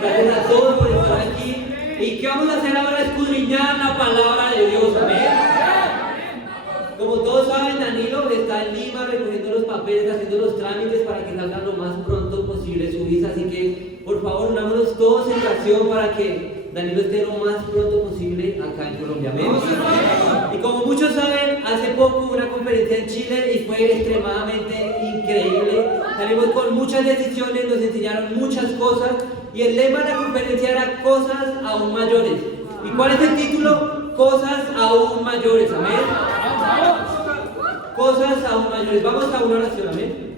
Gracias a todos por estar aquí. ¿Y qué vamos a hacer ahora? Escudriñar la palabra de Dios. Amén. Como todos saben, Danilo está en Lima recogiendo los papeles, haciendo los trámites para que salgan lo más pronto posible su visa. Así que, por favor, unámonos todos en oración para que Danilo esté lo más pronto posible acá en Colombia. Amén. Y como muchos saben, hace poco hubo una conferencia en Chile y fue extremadamente increíble. Salimos con muchas decisiones, nos enseñaron muchas cosas y el lema de la conferencia era cosas aún mayores. ¿Y cuál es el título? Cosas aún mayores. Amén. Cosas aún mayores. Vamos a una oración. Amén.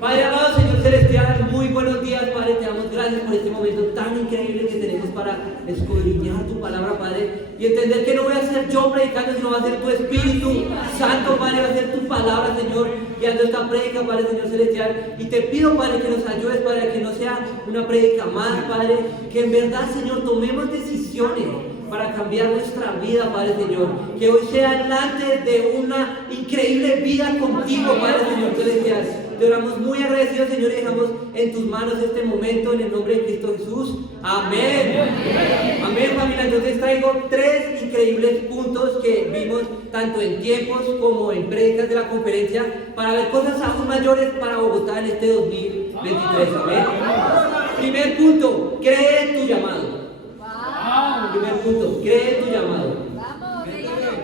Padre amado, Señor Celestial, muy buenos días, Padre. Te damos gracias por este momento tan increíble que tenemos para escudriñar tu palabra, Padre, y entender que no voy a ser yo predicando, sino va a ser tu Espíritu Santo, Padre, va a ser tu palabra, Señor, guiando esta prédica, Padre, Señor Celestial. Y te pido, Padre, que nos ayudes, Padre, que no sea una prédica más, Padre, que en verdad, Señor, tomemos decisiones para cambiar nuestra vida, Padre Señor. Que hoy sea el antes de una increíble vida contigo, Padre Señor Celestial. Te oramos muy agradecidos, Señor, y dejamos en tus manos este momento en el nombre de Cristo Jesús. Amén. Amén, familia. Entonces traigo 3 increíbles puntos que vimos tanto en tiempos como en prédicas de la conferencia para ver cosas aún mayores para Bogotá en este 2023. Amén. Primer punto, cree en tu llamado. Primer punto, cree en tu llamado.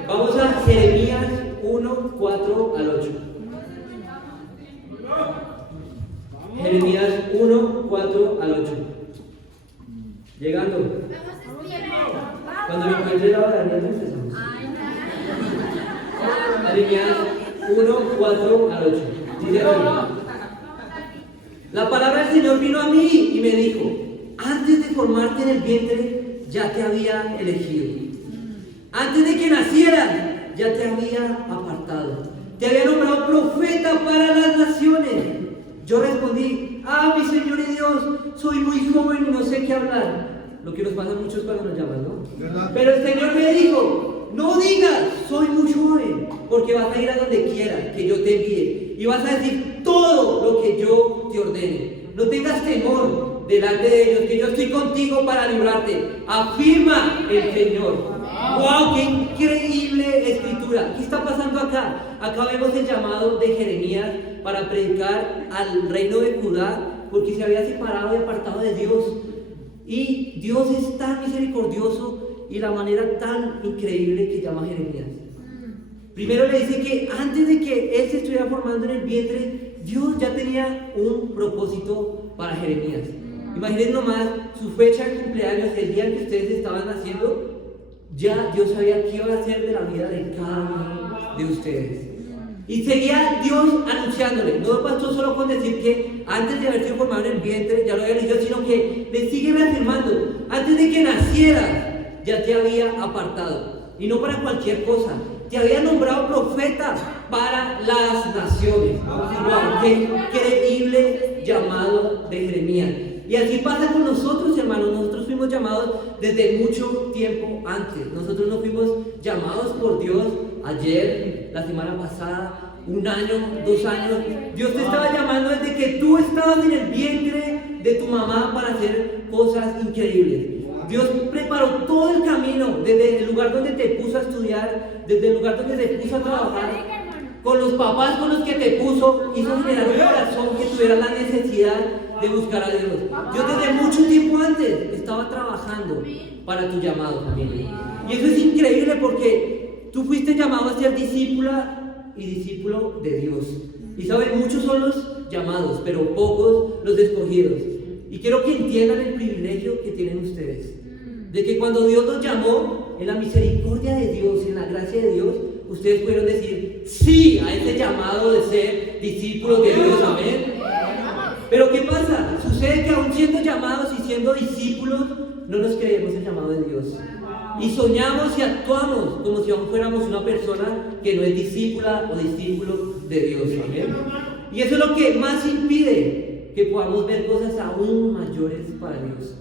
Vamos a Jeremías 1, 4 al 8. Jeremías 1, 4 al 8. Llegando. Cuando me encuentre la hora, ya empezamos. Jeremías 1, 4 al 8. Dice así: la palabra del Señor vino a mí y me dijo: antes de formarte en el vientre, ya te había elegido. Antes de que nacieras, ya te había apartado. Te había nombrado profeta para las naciones. Yo respondí: mi Señor y Dios, soy muy joven y no sé qué hablar. Lo que nos pasa a muchos cuando nos llaman, ¿no? ¿Verdad? Pero el Señor me dijo: no digas, soy muy joven, porque vas a ir a donde quieras que yo te envíe y vas a decir todo lo que yo te ordene. No tengas temor delante de ellos, que yo estoy contigo para librarte. Afirma el Señor. ¡Wow! ¡Qué increíble escritura! ¿Qué está pasando acá? Acá vemos el llamado de Jeremías para predicar al reino de Judá, porque se había separado y apartado de Dios. Y Dios es tan misericordioso y la manera tan increíble que llama a Jeremías. Primero le dice que antes de que él se estuviera formando en el vientre, Dios ya tenía un propósito para Jeremías. Imaginen nomás su fecha de cumpleaños, el día en que ustedes estaban naciendo. Ya Dios sabía qué iba a hacer de la vida de cada uno de ustedes. Y seguía Dios anunciándole. No bastó solo con decir que antes de haber sido formado en el vientre ya lo había elegido, sino que le sigue reafirmando: antes de que nacieras ya te había apartado. Y no para cualquier cosa. Te había nombrado profeta para las naciones. ¡Wow! ¡Qué increíble llamado de Jeremías! Y así pasa con nosotros, hermanos. Nosotros fuimos llamados desde mucho tiempo antes. Nosotros no fuimos llamados por Dios ayer, la semana pasada, 1 año, 2 años. Dios te estaba llamando desde que tú estabas en el vientre de tu mamá para hacer cosas increíbles. Dios preparó todo el camino, desde el lugar donde te puso a estudiar, desde el lugar donde te puso a trabajar, con los papás con los que te puso, hizo generar un corazón que tuviera la necesidad de buscar a Dios. Dios desde mucho tiempo antes estaba trabajando para tu llamado, familia. Y eso es increíble porque tú fuiste llamado a ser discípula y discípulo de Dios. Y saben, muchos son los llamados, pero pocos los escogidos. Y quiero que entiendan el privilegio que tienen ustedes, de que cuando Dios los llamó, en la misericordia de Dios, en la gracia de Dios, ustedes pudieron decir sí a ese llamado de ser discípulos de Dios. Amén. Pero ¿qué pasa? Sucede que aún siendo llamados y siendo discípulos, no nos creemos el llamado de Dios. Y soñamos y actuamos como si aún fuéramos una persona que no es discípula o discípulo de Dios. Amén. Y eso es lo que más impide que podamos ver cosas aún mayores para Dios.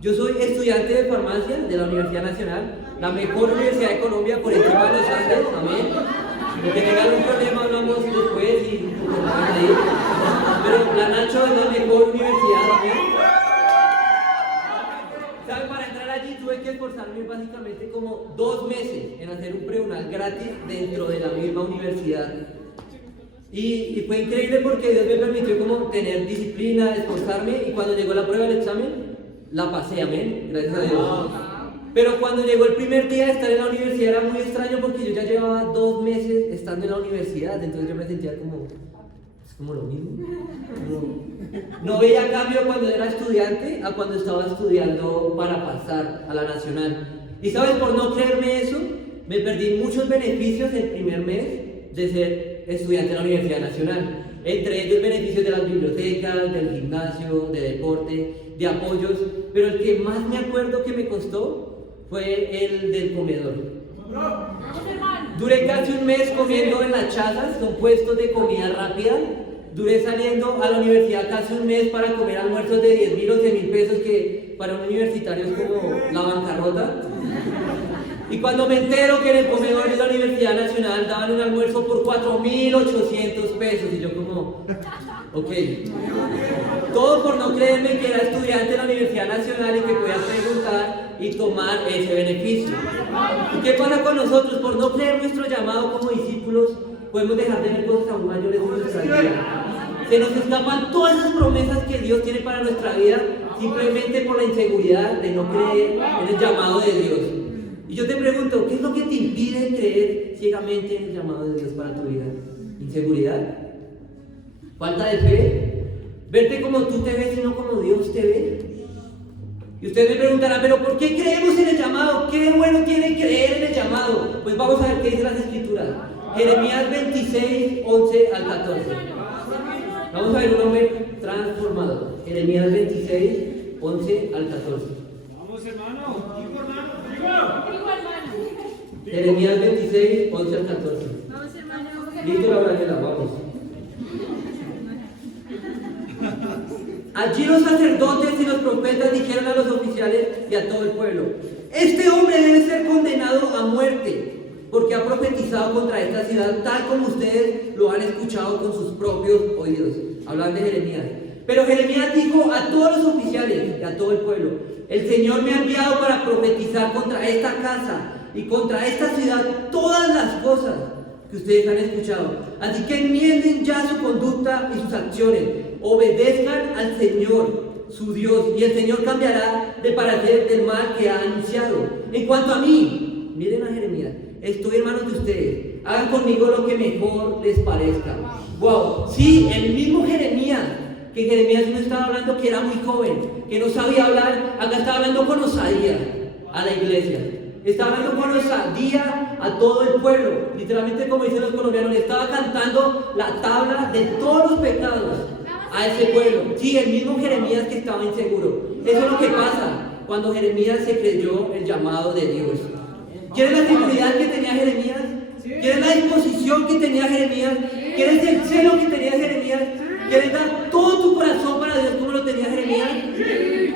Yo soy estudiante de farmacia de la Universidad Nacional, la mejor universidad de Colombia por encima de los Andes. Amén. Lo que tengan un problema hablamos después y ahí. Pero la Nacho es la mejor universidad. Amén. tuve que esforzarme básicamente como 2 meses en hacer un preunal gratis dentro de la misma universidad. Y fue increíble porque Dios me permitió como tener disciplina, esforzarme, y cuando llegó la prueba del examen, la pasé, amén, gracias a Dios. Pero cuando llegó el primer día de estar en la universidad era muy extraño porque yo ya llevaba 2 meses estando en la universidad, entonces yo me sentía como, es como lo mismo. No veía cambio cuando era estudiante a cuando estaba estudiando para pasar a la nacional. Y sabes, por no creerme eso, me perdí muchos beneficios el primer mes de ser estudiante en la Universidad Nacional. Entre ellos beneficios de las bibliotecas, del gimnasio, de deporte, de apoyos. Pero el que más me acuerdo que me costó fue el del comedor. Duré casi un mes comiendo en las chazas, son puestos de comida rápida. Duré saliendo a la universidad casi un mes para comer almuerzos de 10,000 o 11,000 pesos, que para un universitario es como la bancarrota. Y cuando me entero que en el comedor de la Universidad Nacional daban un almuerzo por 4,800 pesos, y yo como, ok. Todo por no creerme que era estudiante de la Universidad Nacional y que podía preguntar y tomar ese beneficio. ¿Y qué pasa con nosotros? Por no creer nuestro llamado como discípulos, podemos dejar de ver cosas aún mayores en nuestra vida. Se nos escapan todas esas promesas que Dios tiene para nuestra vida simplemente por la inseguridad de no creer en el llamado de Dios. Y yo te pregunto, ¿qué es lo que te impide creer ciegamente en el llamado de Dios para tu vida? ¿Inseguridad? ¿Falta de fe? ¿Verte como tú te ves y no como Dios te ve? Y ustedes me preguntarán, ¿pero por qué creemos en el llamado? ¿Qué bueno tiene creer en el llamado? Pues vamos a ver qué dice las Escrituras. Jeremías 26, 11 al 14. Vamos a ver un hombre transformado. Jeremías 26, 11 al 14. Vamos, hermano. Digo, hermano. Jeremías 26, 11 al 14. Vamos, hermano. Listo, la Daniela, vamos. Allí los sacerdotes y los profetas dijeron a los oficiales y a todo el pueblo: este hombre debe ser condenado a muerte, porque ha profetizado contra esta ciudad, tal como ustedes lo han escuchado con sus propios oídos. Hablan de Jeremías. Pero Jeremías dijo a todos los oficiales y a todo el pueblo: el Señor me ha enviado para profetizar contra esta casa y contra esta ciudad todas las cosas que ustedes han escuchado. Así que enmienden ya su conducta y sus acciones. Obedezcan al Señor, su Dios, y el Señor cambiará de parecer del mal que ha anunciado. En cuanto a mí, miren a Jeremías, estoy en manos de ustedes. Hagan conmigo lo que mejor les parezca. Wow, sí, el mismo Jeremías, que Jeremías no estaba hablando que era muy joven, que no sabía hablar, acá estaba hablando con osadía a la iglesia. Estaba hablando con osadía a todo el pueblo. Literalmente, como dicen los colombianos, le estaba cantando la tabla de todos los pecados a ese pueblo. Sí, el mismo Jeremías que estaba inseguro. Eso es lo que pasa cuando Jeremías se creyó el llamado de Dios. ¿Quieres la seguridad que tenía Jeremías? ¿Quieres la disposición que tenía Jeremías? ¿Quieres el celo que tenía Jeremías? ¿Quieres dar todo tu corazón para Dios como lo tenía Jeremías?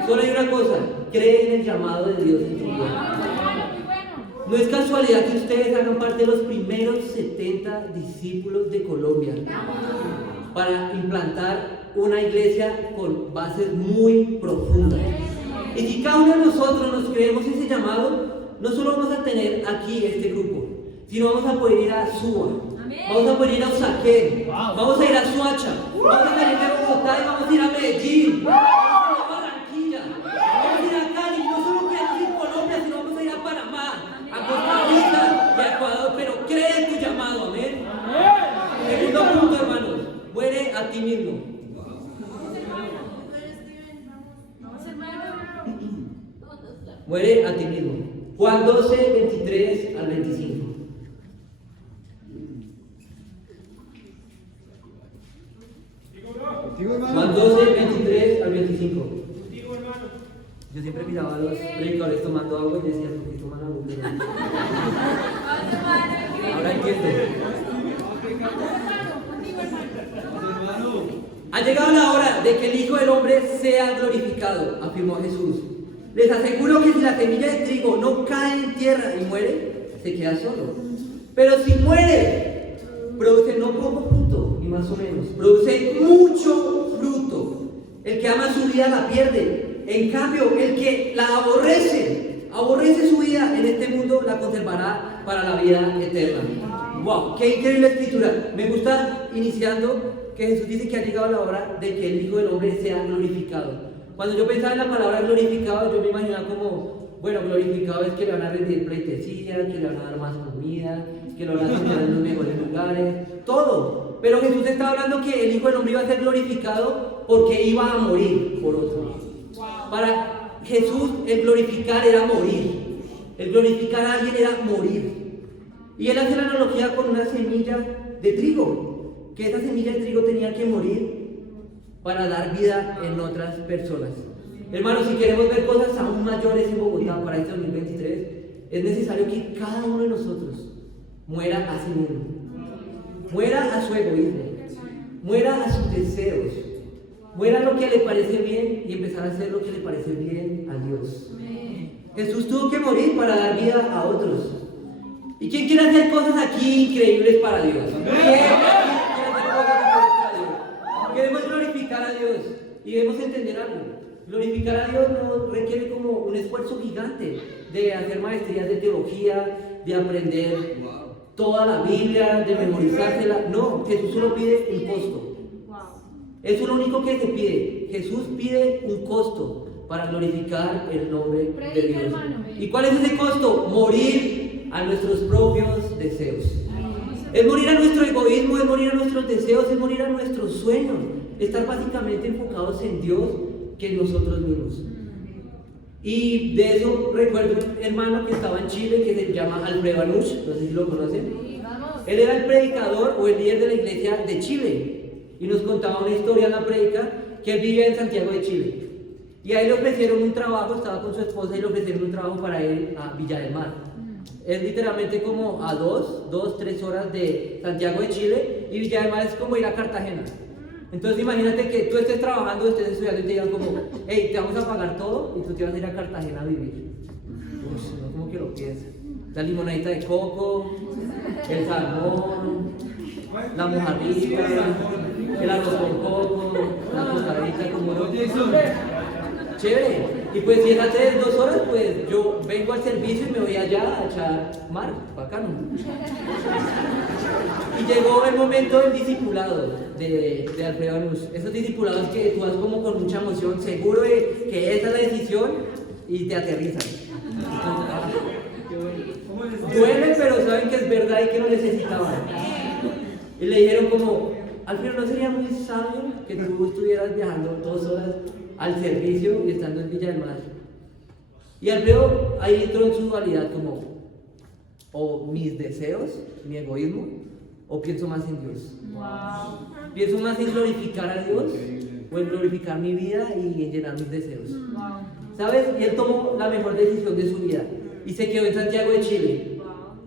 Solo hay una cosa: cree en el llamado de Dios en tu vida. No es casualidad que ustedes hagan parte de los primeros 70 discípulos de Colombia para implantar una iglesia con bases muy profundas. Y si cada uno de nosotros nos creemos ese llamado, no solo vamos a tener aquí este grupo, sino vamos a poder ir a Suba, vamos a poder ir a Usaquén, vamos a ir a Soacha, vamos a salir de Bogotá y vamos a ir a Medellín, vamos a ir a Barranquilla, vamos a ir a Cali. No solo quedamos en Colombia, sino vamos a ir a Panamá, a Costa Rica y a Ecuador. Pero cree en tu llamado, amén. Segundo punto, hermanos: muere a ti mismo. Muere a ti mismo. Juan 12, 23 al 25. Juan 12, 23 al 25. Yo siempre miraba a los predicadores tomando agua y decía: ¿por qué toman agua? Ahora entiendo. Ha llegado la hora de que el Hijo del Hombre sea glorificado, afirmó Jesús. Les aseguro que si la semilla de trigo no cae en tierra y muere, se queda solo. Pero si muere, produce no poco fruto, ni más o menos, produce mucho fruto. El que ama su vida la pierde. En cambio, el que la aborrece aborrece su vida en este mundo, la conservará para la vida eterna. ¡Wow! ¡Qué increíble escritura! Me gusta iniciando que Jesús dice que ha llegado la hora de que el Hijo del Hombre sea glorificado. Cuando yo pensaba en la palabra glorificado, yo me imaginaba como, bueno, glorificado es que le van a rendir pleitesía, que le van a dar más comida, que lo van a tener en los mejores lugares, todo. Pero Jesús estaba hablando que el Hijo del Hombre iba a ser glorificado porque iba a morir por otros. Para Jesús el glorificar era morir. El glorificar a alguien era morir. Y él hace la analogía con una semilla de trigo, que esa semilla de trigo tenía que morir para dar vida en otras personas. Hermanos, si queremos ver cosas aún mayores en Bogotá para este 2023, es necesario que cada uno de nosotros muera a sí mismo, muera a su egoísmo, muera a sus deseos, muera a lo que le parece bien y empezar a hacer lo que le parece bien a Dios. Jesús tuvo que morir para dar vida a otros. ¿Y quién quiere hacer cosas aquí increíbles para Dios? ¿Quién quiere hacer cosas increíbles para Dios? Queremos glorificar a Dios y debemos entender algo. Glorificar a Dios no requiere como un esfuerzo gigante de hacer maestrías de teología, de aprender toda la Biblia, de memorizársela. No, Jesús solo pide un costo. Eso es lo único que se pide. Jesús pide un costo para glorificar el nombre de Dios. ¿Y cuál es ese costo? Morir a nuestros propios deseos. Es morir a nuestro egoísmo, es morir a nuestros deseos, es morir a nuestros sueños. Estar básicamente enfocados en Dios que en nosotros mismos. Y de eso recuerdo un hermano que estaba en Chile que se llama Alfredo Anush, no sé si lo conocen. Él era el predicador o el líder de la iglesia de Chile y nos contaba una historia en la prédica que él vivía en Santiago de Chile. Y a él le ofrecieron un trabajo, estaba con su esposa y le ofrecieron un trabajo para ir a Villa del Mar. Es literalmente como a 3 horas de Santiago de Chile y Villa del Mar es como ir a Cartagena. Entonces imagínate que tú estés trabajando, estés estudiando y te digan como, hey, te vamos a pagar todo y tú te vas a ir a Cartagena a vivir. Uf, no como que lo piensas. La limonadita de coco, el salmón, la mojarrita, el arroz con coco, la tostadita como uno. Chévere. Y pues si es hace 2 horas, pues yo vengo al servicio y me voy allá a echar mar, bacano. Y llegó el momento del discipulado de Alfredo Anush. Esos discipulados que tú vas como con mucha emoción, seguro de que esa es la decisión y te aterrizan. Duele, pero saben que es verdad y que lo necesitaban. Y le dijeron como, Alfredo, ¿no sería muy sabio que tú estuvieras viajando 2 horas al servicio y estando en Villa del Mar? Y Alfredo ahí entró en su dualidad como, o mis deseos, mi egoísmo, o pienso más en Dios. Pienso más en glorificar a Dios o en glorificar mi vida y en llenar mis deseos. ¿Sabes? Y él tomó la mejor decisión de su vida y se quedó en Santiago de Chile.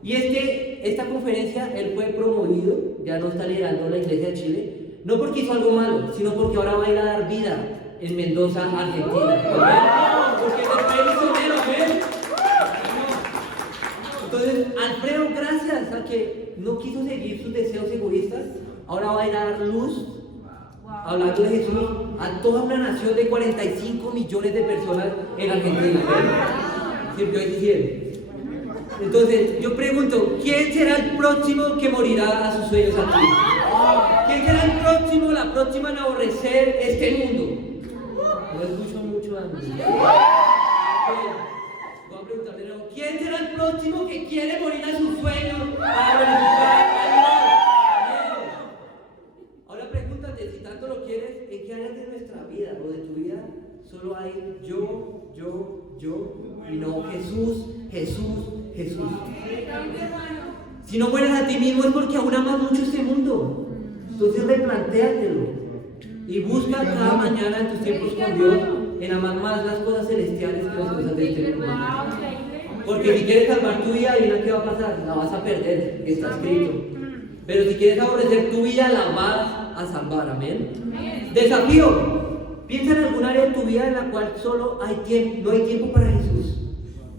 Y es que esta conferencia él fue promovido, ya no está liderando la iglesia de Chile, no porque hizo algo malo, sino porque ahora va a ir a dar vida en Mendoza, Argentina. Porque él fue misionero, ¿ven? Entonces, Alfredo, gracias a que no quiso seguir sus deseos egoístas, ahora va a ir a dar luz, hablando de Jesús, a toda una nación de 45 millones de personas en Argentina. Sirvió a 17. Entonces, yo pregunto, ¿quién será el próximo que morirá a sus sueños aquí? ¿Quién será el próximo, la próxima en aborrecer este mundo? No escucho mucho a mí. Voy a preguntar de nuevo, ¿quién será el próximo que quiere morir a sus sueños para glorificar a Dios? Ahora pregúntate, si tanto lo quieres, ¿en qué áreas de nuestra vida o de tu vida solo hay yo, y no Jesús, Jesús, Jesús? Si no mueres a ti mismo es porque aún amas mucho este mundo. Entonces replantéatelo y busca cada mañana en tus tiempos con Dios en amar más las cosas celestiales que las cosas de este mundo. Porque si quieres salvar tu vida, ¿y qué va a pasar? La vas a perder, está escrito. Pero si quieres aborrecer tu vida, la vas a salvar, amén. Desafío. Piensa en algún área de tu vida en la cual solo hay tiempo, no hay tiempo para Jesús.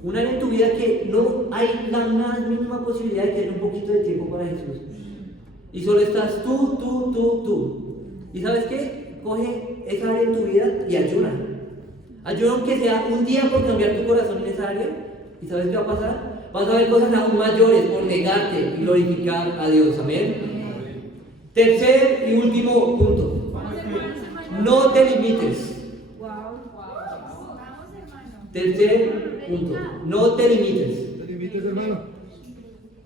Un área en tu vida que no hay la más mínima posibilidad de tener un poquito de tiempo para Jesús. Y solo estás tú. ¿Y sabes qué? Coge esa área en tu vida y ayuna. Ayuna aunque sea un día por cambiar tu corazón en esa área, ¿Y sabes qué va a pasar? Vas a ver cosas aún mayores por negarte y glorificar a Dios. Amén. Tercer y último punto. No te limites. Tercer punto. No te limites. No te limites, hermano.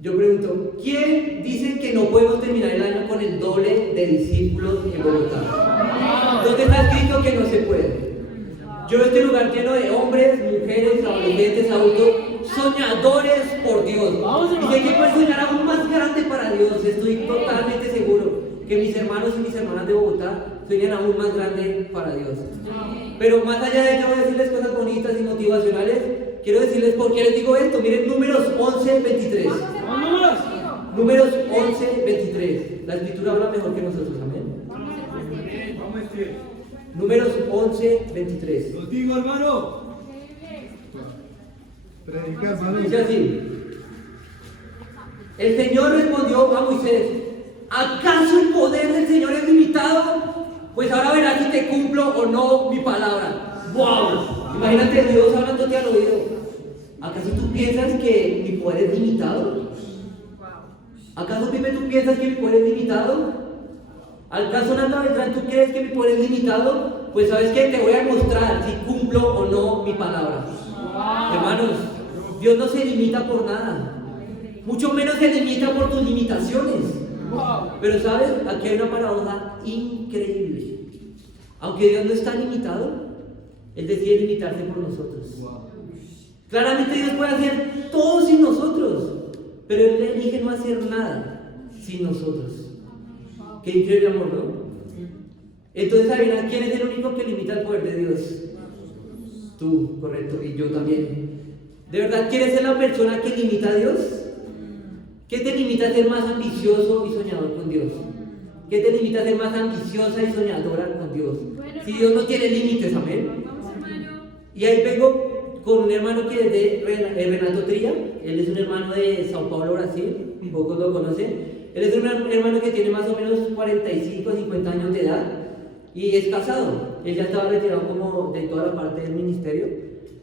Yo pregunto, ¿quién dice que no podemos terminar el año con el doble de discípulos en Bogotá? ¿Dónde está escrito que no se puede? Yo veo este lugar lleno de hombres, mujeres, adolescentes, adultos, soñadores por Dios. Y de que pueden soñar aún más grande para Dios. Estoy totalmente seguro que mis hermanos y mis hermanas de Bogotá sueñan aún más grande para Dios. Pero más allá de yo decirles cosas bonitas y motivacionales, quiero decirles por qué les digo esto. Miren Números 11:23. Números 11:23. La escritura habla mejor que nosotros, amén. Números 11:23. Los digo, hermano. Predica, hermano. Dice así: el Señor respondió a Moisés: ¿acaso el poder del Señor es limitado? Pues ahora verás si te cumplo o no mi palabra. ¡Wow! Imagínate Dios hablándote al oído. ¿Acaso tú piensas que mi poder es limitado? ¿Acaso, Pipe, tú piensas que mi poder es limitado? ¿Acaso, Nanda Beltrán, tú crees que mi poder es limitado? Pues sabes que te voy a mostrar si cumplo o no mi palabra. Hermanos, Dios no se limita por nada. Mucho menos se limita por tus limitaciones. Pero sabes, aquí hay una paradoja increíble. Aunque Dios no está limitado, Él decide limitarse por nosotros. Claramente Dios puede hacer todo sin nosotros, pero Él elige no hacer nada sin nosotros. Qué increíble amor, ¿no? Entonces, adivina, ¿quién es el único que limita el poder de Dios? Tú, correcto, y yo también. ¿De verdad quieres ser la persona que limita a Dios? ¿Qué te limita a ser más ambicioso y soñador con Dios? ¿Qué te limita a ser más ambiciosa y soñadora con Dios? Si Dios no tiene límites, amén. Y ahí vengo con un hermano que es de Renato Trilla. Él es un hermano de Sao Paulo, Brasil. Pocos lo conocen. Él es un hermano que tiene más o menos 45 o 50 años de edad y es casado. Él ya estaba retirado como de toda la parte del ministerio.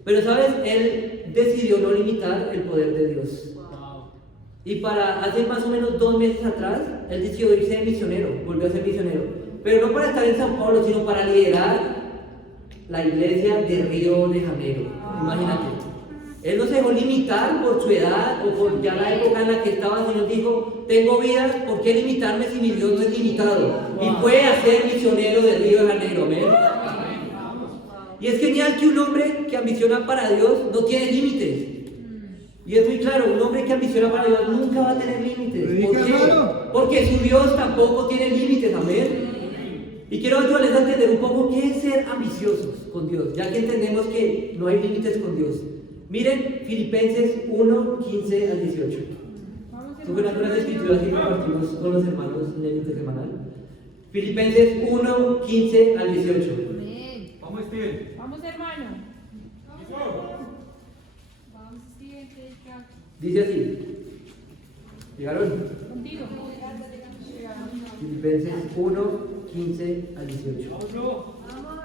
Pero, ¿sabes? Él decidió no limitar el poder de Dios. Y para hace más o menos 2 meses atrás, él decidió irse de misionero, volvió a ser misionero. Pero no para estar en San Pablo, sino para liderar la iglesia de Río de Janeiro. Imagínate. Él no se dejó limitar por su edad o por ya la época en la que estaba, sino dijo: tengo vida, ¿por qué limitarme si mi Dios no es limitado? Y fue a ser misionero de Río de Janeiro, amén. Y es genial que un hombre que ambiciona para Dios no tiene límites. Y es muy claro, un hombre que ambiciona para Dios nunca va a tener límites. ¿Por qué? Porque su Dios tampoco tiene límites, amén. Y quiero ayudarles a entender un poco qué es ser ambiciosos con Dios, ya que entendemos que no hay límites con Dios. Miren Filipenses 1:15 al 18. Son algunas escrituras que compartimos con los hermanos en el intersemanal. Filipenses 1:15 al 18. Vamos, Steven. Vamos, hermano. Dice así. ¿Llegaron? Contigo. Filipenses 1:15 al 18. Vamos, hermano.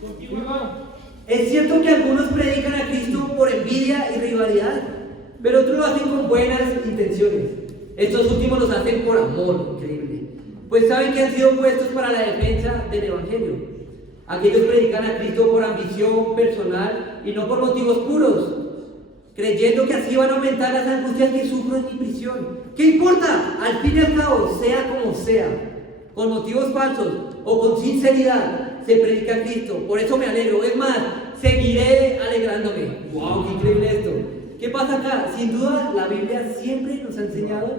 Contigo, hermano. Es cierto que algunos predican a Cristo por envidia y rivalidad, pero otros lo hacen con buenas intenciones. Estos últimos los hacen por amor, increíble. Pues saben que han sido puestos para la defensa del Evangelio. Aquellos predican a Cristo por ambición personal y no por motivos puros, creyendo que así van a aumentar las angustias que sufro en mi prisión. ¿Qué importa? Al fin y al cabo, sea como sea, con motivos falsos o con sinceridad, se predica a Cristo. Por eso me alegro. Es más, seguiré alegrándome. ¡Wow! ¡Qué increíble esto! ¿Qué pasa acá? Sin duda, la Biblia siempre nos ha enseñado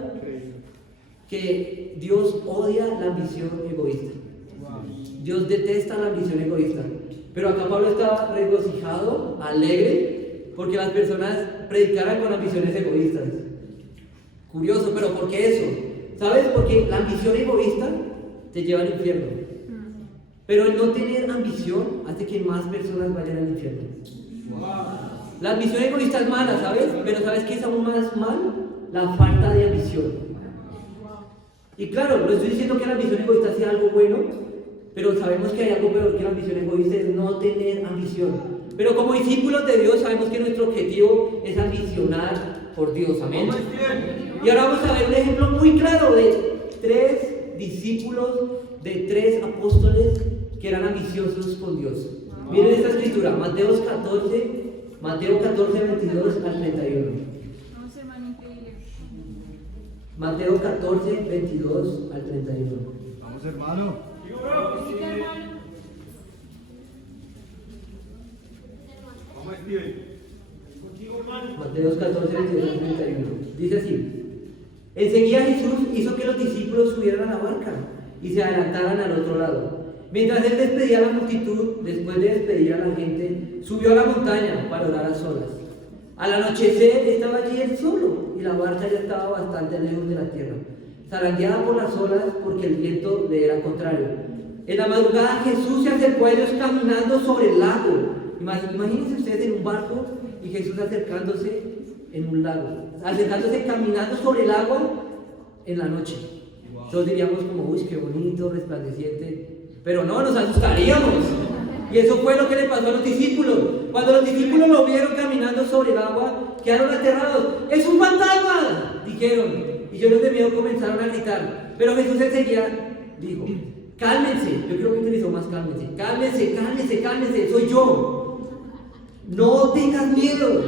que Dios odia la ambición egoísta. Dios detesta la ambición egoísta. Pero acá Pablo está regocijado, alegre, porque las personas predicaran con ambiciones egoístas. Curioso, pero ¿por qué eso? ¿Sabes? Porque la ambición egoísta te lleva al infierno. Pero el no tener ambición hace que más personas vayan al infierno. La ambición egoísta es mala, ¿sabes? Pero ¿sabes qué es aún más mal? La falta de ambición. Y claro, no estoy diciendo que la ambición egoísta sea algo bueno, pero sabemos que hay algo peor que la ambición egoísta, es no tener ambición. Pero como discípulos de Dios sabemos que nuestro objetivo es ambicionar por Dios. Amén. Vamos, Steve. Y ahora vamos a ver un ejemplo muy claro de 3 discípulos, de 3 apóstoles que eran ambiciosos con Dios. Miren esta escritura, Mateo 14, 22 al 31. Vamos, hermano, increíble. Mateo 14, 22 al 31. Vamos, hermano. Explica, hermano. Vamos, Steve. Mateo 14, 22 al 31. Dice así: enseguida Jesús hizo que los discípulos subieran a la barca y se adelantaran al otro lado. Mientras él despedía a la multitud, después de despedir a la gente, subió a la montaña para orar a solas. Al anochecer estaba allí él solo y la barca ya estaba bastante lejos de la tierra, zarandeada por las olas porque el viento le era contrario. En la madrugada Jesús se acercó a ellos caminando sobre el lago. Imagínense ustedes en un barco y Jesús acercándose en un lago, acercándose caminando sobre el agua en la noche. Todos diríamos como, uy, qué bonito, resplandeciente. Pero no, nos asustaríamos. Y eso fue lo que le pasó a los discípulos. Cuando los discípulos lo vieron caminando sobre el agua, quedaron aterrados. ¡Es un fantasma!, dijeron. Y llenos de miedo comenzaron a gritar. Pero Jesús enseguida dijo: cálmense. Yo creo que utilizó más cálmense. Cálmense, soy yo. No tengas miedo.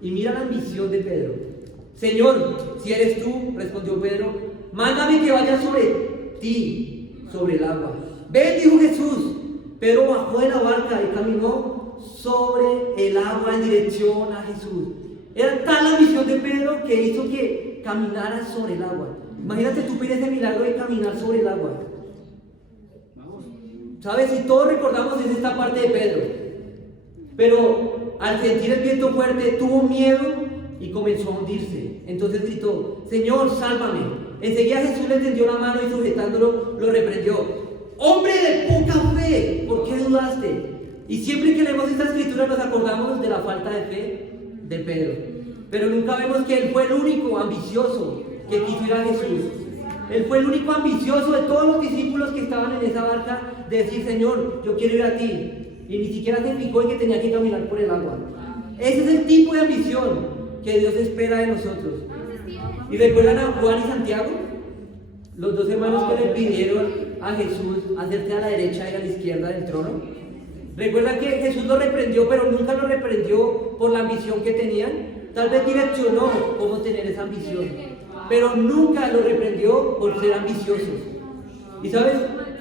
Y mira la ambición de Pedro. Señor, si eres tú, respondió Pedro, mándame que vaya sobre ti, sobre el agua. Ven, dijo Jesús. Pedro bajó de la barca y caminó sobre el agua en dirección a Jesús. Era tal la ambición de Pedro que hizo que caminara sobre el agua. Imagínate tú pides el milagro de caminar sobre el agua. ¿Sabes? Si todos recordamos es esta parte de Pedro. Pero al sentir el viento fuerte tuvo miedo y comenzó a hundirse. Entonces gritó: Señor, sálvame. Enseguida Jesús le tendió la mano y sujetándolo lo reprendió: hombre de poca fe, ¿por qué dudaste? Y siempre que leemos esta escritura nos acordamos de la falta de fe de Pedro. Pero nunca vemos que él fue el único ambicioso que quiso ir a Jesús. Él fue el único ambicioso de todos los discípulos que estaban en esa barca de decir: Señor, yo quiero ir a ti. Y ni siquiera se fijó en que tenía que caminar por el agua. Ese es el tipo de ambición que Dios espera de nosotros. ¿Y recuerdan a Juan y Santiago? Los 2 hermanos que le pidieron a Jesús hacerte a la derecha y a la izquierda del trono. ¿Recuerdan que Jesús lo reprendió, pero nunca lo reprendió por la ambición que tenían? Tal vez direccionó cómo tener esa ambición, pero nunca lo reprendió por ser ambiciosos. Y sabes,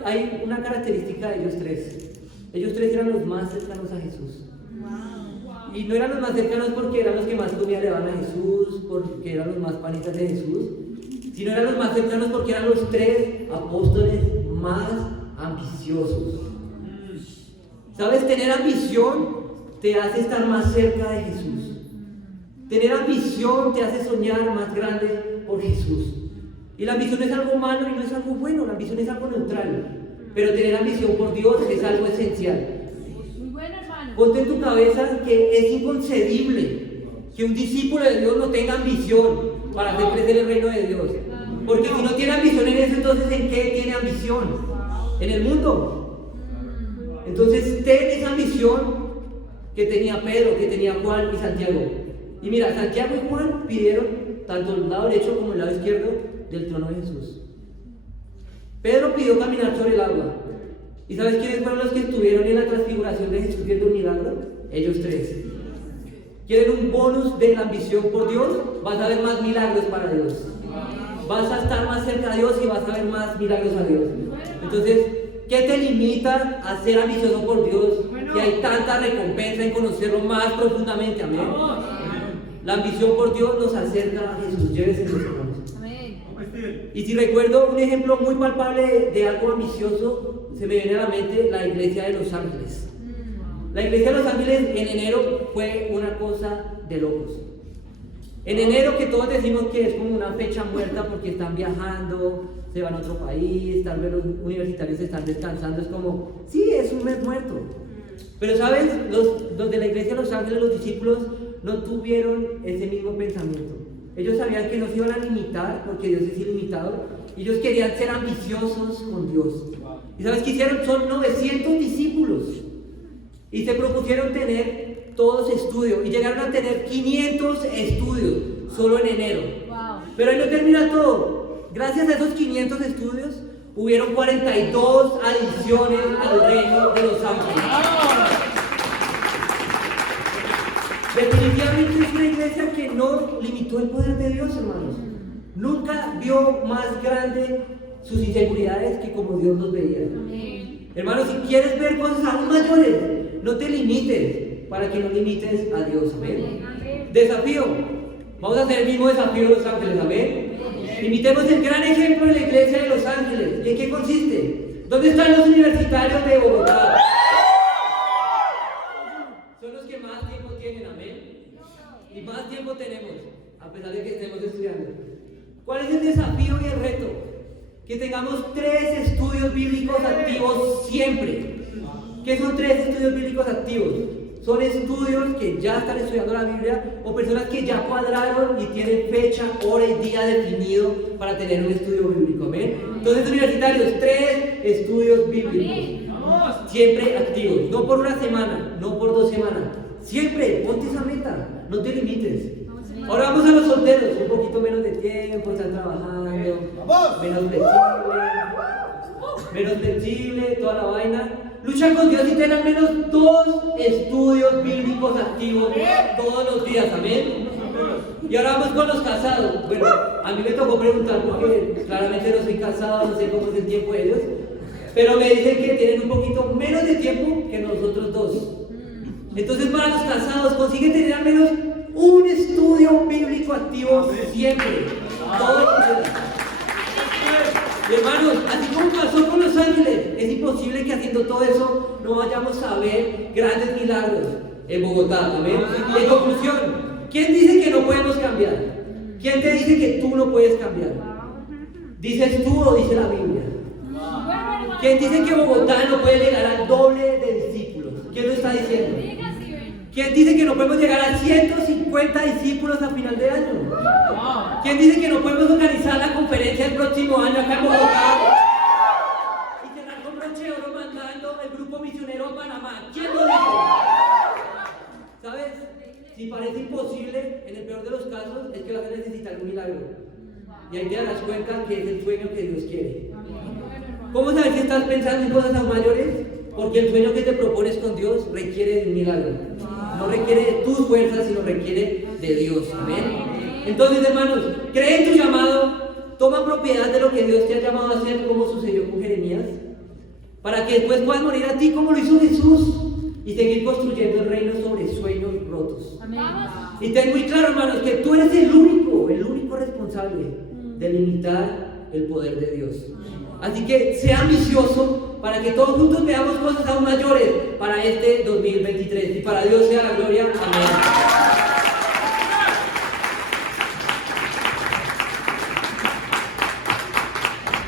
hay una característica de ellos 3. Ellos 3 eran los más cercanos a Jesús. Y no eran los más cercanos porque eran los que más comida le daban a Jesús, porque eran los más panitas de Jesús, sino eran los más cercanos porque eran los 3 apóstoles más ambiciosos. ¿Sabes? Tener ambición te hace estar más cerca de Jesús. Tener ambición te hace soñar más grande por Jesús. Y la ambición no es algo malo y no es algo bueno, la ambición es algo neutral. Pero tener ambición por Dios es algo esencial. Muy bueno, hermano. Ponte en tu cabeza que es inconcebible que un discípulo de Dios no tenga ambición para hacer crecer el reino de Dios. Porque si no tiene ambición en eso, entonces ¿en qué tiene ambición? En el mundo. Entonces ten esa ambición que tenía Pedro, que tenía Juan y Santiago. Y mira, Santiago y Juan pidieron tanto el lado derecho como el lado izquierdo del trono de Jesús. Pedro pidió caminar sobre el agua. ¿Y sabes quiénes fueron los que estuvieron en la transfiguración de Jesús viendo un milagro? Ellos 3. ¿Quieren un bonus de la ambición por Dios? Vas a ver más milagros para Dios. Vas a estar más cerca a Dios y vas a ver más milagros a Dios. Entonces, ¿qué te limita a ser ambicioso por Dios? Que hay tanta recompensa en conocerlo más profundamente. Amén. La ambición por Dios nos acerca a Jesús. Llévese, mis hermanos. Y si recuerdo un ejemplo muy palpable de algo ambicioso, se me viene a la mente la iglesia de Los Ángeles. La iglesia de Los Ángeles en enero fue una cosa de locos. En enero, que todos decimos que es como una fecha muerta porque están viajando, se van a otro país, tal vez los universitarios están descansando, es como, sí, es un mes muerto. Pero sabes, los de la iglesia de Los Ángeles, los discípulos, no tuvieron ese mismo pensamiento. Ellos sabían que no se iban a limitar porque Dios es ilimitado. Ellos querían ser ambiciosos con Dios. ¿Y sabes qué hicieron? Son 900 discípulos. y se propusieron tener todos estudios y llegaron a tener 500 estudios solo en enero. Wow. Pero ahí no termina todo. Gracias a esos 500 estudios hubieron 42 adiciones al reino de los ángeles. Definitivamente es una iglesia que no limitó el poder de Dios, hermanos. Nunca vio más grande sus inseguridades que como Dios los veía. Amén. Hermanos, si quieres ver cosas aún mayores, no te limites para que no limites a Dios. Amén. Desafío. Vamos a hacer el mismo desafío de Los Ángeles. Amén. Imitemos el gran ejemplo de la iglesia de Los Ángeles. ¿Y en qué consiste? ¿Dónde están los universitarios de Bogotá? Son los que más tiempo tienen. Amén. Y más tiempo tenemos, a pesar de que estemos estudiando. ¿Cuál es el desafío y el reto? Que tengamos 3 estudios bíblicos activos siempre. ¿Qué son 3 estudios bíblicos activos? Son estudios que ya están estudiando la Biblia o personas que ya cuadraron y tienen fecha, hora y día definido para tener un estudio bíblico. ¿Amén? Entonces, universitarios, 3 estudios bíblicos. Siempre activos. No por una semana, no por 2 semanas. Siempre, ponte esa meta. No te limites. Ahora vamos a los solteros. Un poquito menos de tiempo, están trabajando. Menos flexible, toda la vaina. Lucha con Dios y ten al menos 2 estudios bíblicos activos todos los días, amén. Y ahora vamos con los casados. Bueno, a mí me tocó preguntar porque claramente no soy casado, no sé cómo es el tiempo de ellos, pero me dicen que tienen un poquito menos de tiempo que nosotros dos. Entonces, para los casados, consigue tener al menos un estudio bíblico activo siempre, todos los días. Hermanos, así como pasó con Los Ángeles, es imposible que haciendo todo eso no vayamos a ver grandes milagros en Bogotá. ¿Amén? Y en conclusión, ¿quién dice que no podemos cambiar? ¿Quién te dice que tú no puedes cambiar? ¿Dices tú o dice la Biblia? ¿Quién dice que Bogotá no puede llegar al doble de discípulos? ¿Quién lo está diciendo? ¿Quién dice que no podemos llegar a 150 discípulos a final de año? ¿Quién dice que no podemos organizar la conferencia el próximo año acá en Bogotá? Y cerrar con broche de oro mandando el grupo misionero a Panamá. ¿Quién lo dice? ¿Sabes? Si parece imposible, en el peor de los casos, es que vas a necesitar un milagro. Y ahí te darás cuenta que es el sueño que Dios quiere. ¿Cómo sabes si estás pensando en cosas aún mayores? Porque el sueño que te propones con Dios requiere de un milagro. No requiere de tus fuerzas, sino requiere de Dios. Amén. Entonces, hermanos, cree en tu llamado, toma propiedad de lo que Dios te ha llamado a hacer, como sucedió con Jeremías, para que después puedas morir a ti como lo hizo Jesús y seguir construyendo el reino sobre sueños rotos. Amén. Y ten muy claro, hermanos, que tú eres el único responsable de limitar el poder de Dios. Así que sea ambicioso para que todos juntos veamos cosas aún mayores para este 2023. Y para Dios sea la gloria. Amén.